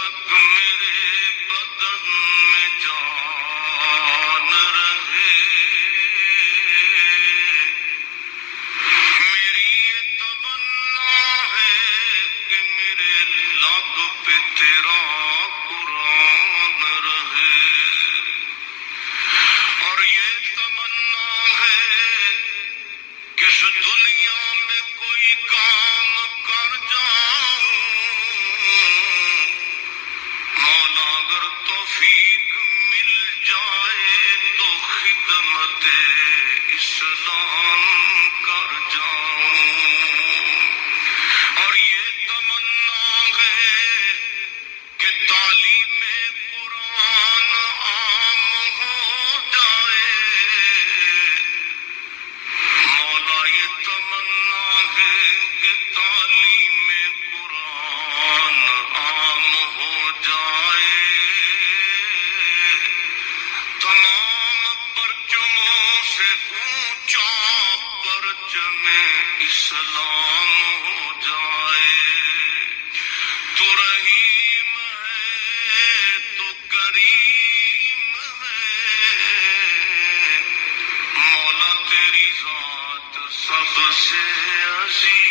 تک میرے بدن میں جان رہے، میری یہ تمنا ہے کہ میرے لب پہ تیرا قرآن رہے، اور یہ تمنا ہے کہ اس دنیا میں کوئی کام کر جاؤں، مولا اگر توفیق مل جائے تو خدمت اسلام کر جاؤں، اور یہ تمنا ہے کہ تعلیم قرآن عام ہو جائے، مولا یہ تمنا ہے کہ تعلیم قرآن عام ہو جائے، تمام پرچموں سے اونچا پرچم اسلام ہو جائے، تو رحیم ہے تو کریم ہے، مولا تیری ذات سب سے عظیم